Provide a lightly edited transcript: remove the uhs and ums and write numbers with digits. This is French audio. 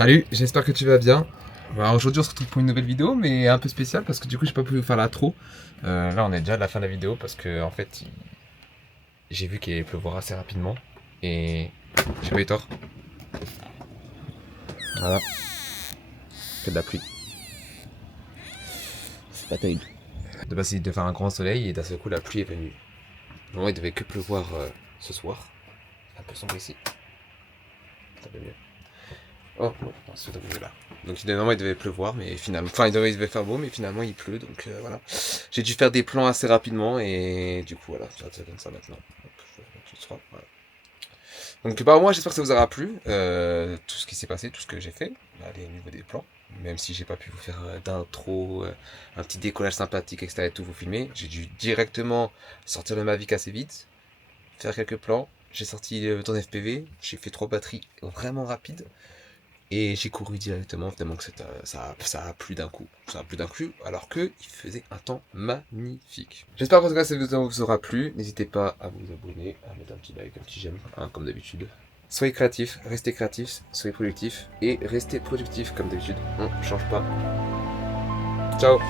Salut, j'espère que tu vas bien. Alors, aujourd'hui on se retrouve pour une nouvelle vidéo mais un peu spéciale parce que du coup j'ai pas pu vous faire l'intro. Là on est déjà à la fin de la vidéo parce que en fait j'ai vu qu'il allait pleuvoir assez rapidement et j'ai pas eu tort. Voilà, que de la pluie. C'est pas terrible. De base il devait faire un grand soleil et d'un seul coup la pluie est venue. Normalement il devait que pleuvoir ce soir. C'est un peu sombre ici. Ça va mieux. Oh, c'est là. Donc normalement il devait pleuvoir, mais finalement, enfin il devait faire beau, mais finalement il pleut, donc voilà. J'ai dû faire des plans assez rapidement et du coup voilà, ça donne ça maintenant. Hop, je vais mettre tout ça, voilà. Donc bah moi j'espère que ça vous aura plu, tout ce qui s'est passé, tout ce que j'ai fait, allez, au niveau des plans. Même si j'ai pas pu vous faire d'intro, un petit décollage sympathique, etc. et tout vous filmer, j'ai dû directement sortir le Mavic assez vite, faire quelques plans. J'ai sorti ton FPV, j'ai fait 3 batteries vraiment rapides. Et j'ai couru directement, tellement que ça a plu d'un coup. Ça a plu d'un coup, alors qu'il faisait un temps magnifique. J'espère en tout cas que cette vidéo vous aura plu. N'hésitez pas à vous abonner, à mettre un petit like, un petit j'aime, hein, comme d'habitude. Soyez créatifs, soyez productifs et restez productifs comme d'habitude. On change pas. Ciao!